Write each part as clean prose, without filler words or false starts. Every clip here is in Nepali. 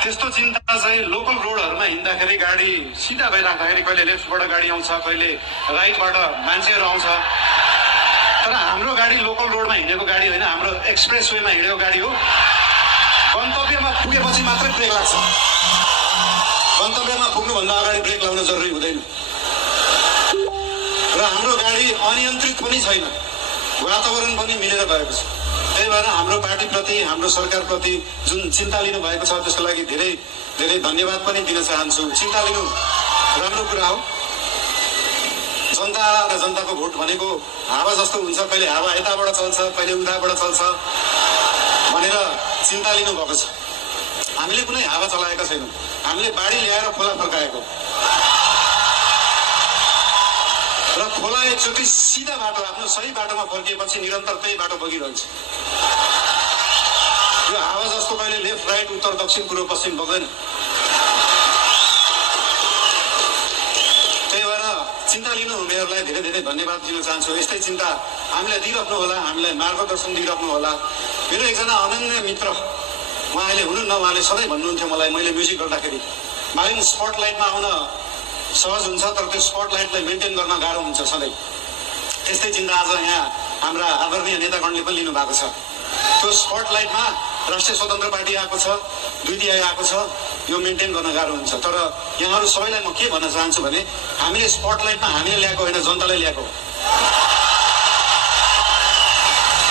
त्यस्तो चिन्ता चाहिँ लोकल रोडहरुमा हिँड्दाखेरि गाडी सिधा भइराख्दाखेरि कहिले लेफ्टबाट गाडी आउँछ, कहिले राइटबाट मान्छेहरु आउँछ। तर हाम्रो गाडी लोकल रोडमा हिँडेको गाडी होइन, हाम्रो एक्सप्रेस वेमा हिँडेको गाडी हो। गन्तव्यमा पुगेपछि मात्रै ब्रेक लाग्छ। गन्तव्यमा पुग्नुभन्दा अगाडि ब्रेक लाउन जरुरी हुँदैन। र हाम्रो गाडी अनियन्त्रित पनि छैन, वातावरण पनि मिलेर गएको छ। त्यही भएर हाम्रो पार्टीप्रति, हाम्रो सरकारप्रति जुन चिन्ता लिनु भएको छ त्यसको लागि धेरै धेरै धन्यवाद पनि दिन चाहन्छु। चिन्ता लिनु राम्रो कुरा हो। जनता र जनताको भोट भनेको हावा जस्तो हुन्छ, कहिले हावा यताबाट चल्छ, कहिले उताबाट चल्छ भनेर चिन्ता लिनु भएको छ। हामीले कुनै हावा चलाएका छैनौँ, हामीले बाढी ल्याएर खोला फर्काएको र खोला एकचोटि सिधा बाटो आफ्नो सही बाटोमा फर्किएपछि निरन्तर त्यही बाटो बगिरहन्छ। यो हावा जस्तो कहिले लेफ्ट राइट उत्तर दक्षिण पूर्व पश्चिम बग्दैन। त्यही भएर चिन्ता लिनु हुनेहरूलाई धेरै धेरै धन्यवाद दिन चाहन्छु। यस्तै चिन्ता हामीलाई दिइराख्नु होला, हामीलाई मार्गदर्शन दिइराख्नु होला। मेरो एकजना अनन्य मित्र उहाँ अहिले हुनुहुन्न, उहाँले सधैँ भन्नुहुन्थ्यो मलाई, मैले म्युजिक गर्दाखेरि मालिन स्पटलाइटमा आउन सहज हुन्छ तर त्यो स्पटलाइटलाई मेन्टेन गर्न गाह्रो हुन्छ सधैँ। त्यस्तै चिन्ता आज यहाँ हाम्रा आदरणीय नेतागणले पनि लिनु भएको छ। त्यो स्पटलाइटमा राष्ट्रिय स्वतन्त्र पार्टी आएको छ, दुईटिया आएको छ, यो मेन्टेन गर्न गाह्रो हुन्छ। तर यहाँहरू सबैलाई म के भन्न चाहन्छु भने हामीले स्पटलाइटमा हामीले ल्याएको होइन, जनताले ल्याएको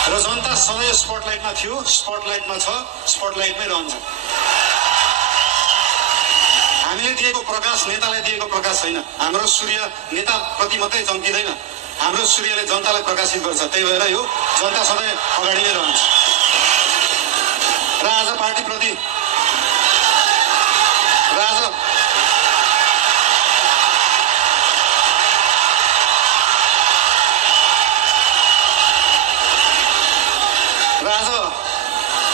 र जनता सधैँ स्पटलाइटमा थियो, स्पटलाइटमा छ, स्पटलाइटमै रहन्छ। हामीले दिएको प्रकाश नेतालाई दिएको प्रकाश छैन। हाम्रो सूर्य नेताप्रति मात्रै चम्किँदैन, हाम्रो सूर्यले जनतालाई प्रकाशित गर्छ। त्यही भएर यो जनता सधैँ अगाडि नै रहन्छ। र आज पार्टीप्रति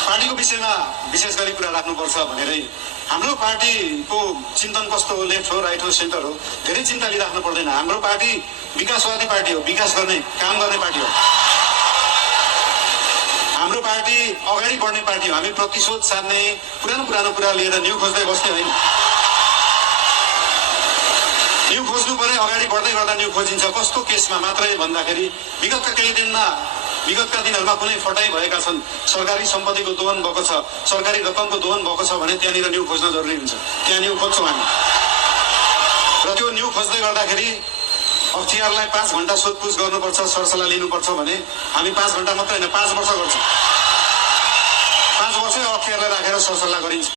पार्टीको विषयमा विशेष गरी कुरा राख्नुपर्छ भनेरै हाम्रो पार्टीको चिन्तन कस्तो हो, लेफ्ट हो, राइट हो, सेन्टर हो, धेरै चिन्ता लिइराख्नु पर्दैन। हाम्रो पार्टी विकासवादी पार्टी हो, विकास गर्ने काम गर्ने पार्टी हो। हाम्रो पार्टी अगाडि बढ्ने पार्टी हो। हामी प्रतिशोध साध्ने, पुरानो कुरा लिएर न्यू खोज्दै बस्ने होइन। न्यू खोज्नु पर्यो, अगाडि बढ्दै गर्दा न्यू खोजिन्छ। कस्तो केसमा मात्रै भन्दाखेरि विगतका दिनहरूमा कुनै फटाइ भएका छन्, सरकारी सम्पत्तिको दोहन भएको छ, सरकारी रकमको दोहन भएको छ भने त्यहाँनिर न्यू खोज्न जरुरी हुन्छ। त्यहाँ न्यू खोज्छौँ हामी। र त्यो न्यू खोज्दै गर्दाखेरि अख्तियारलाई 5 घण्टा सोधपुछ गर्नुपर्छ, सरसल्लाह लिनुपर्छ भने हामी 5 घण्टा मात्रै होइन, 5 वर्ष गर्छौँ। 5 वर्षै अख्तियारलाई राखेर सरसल्लाह गरिन्छ।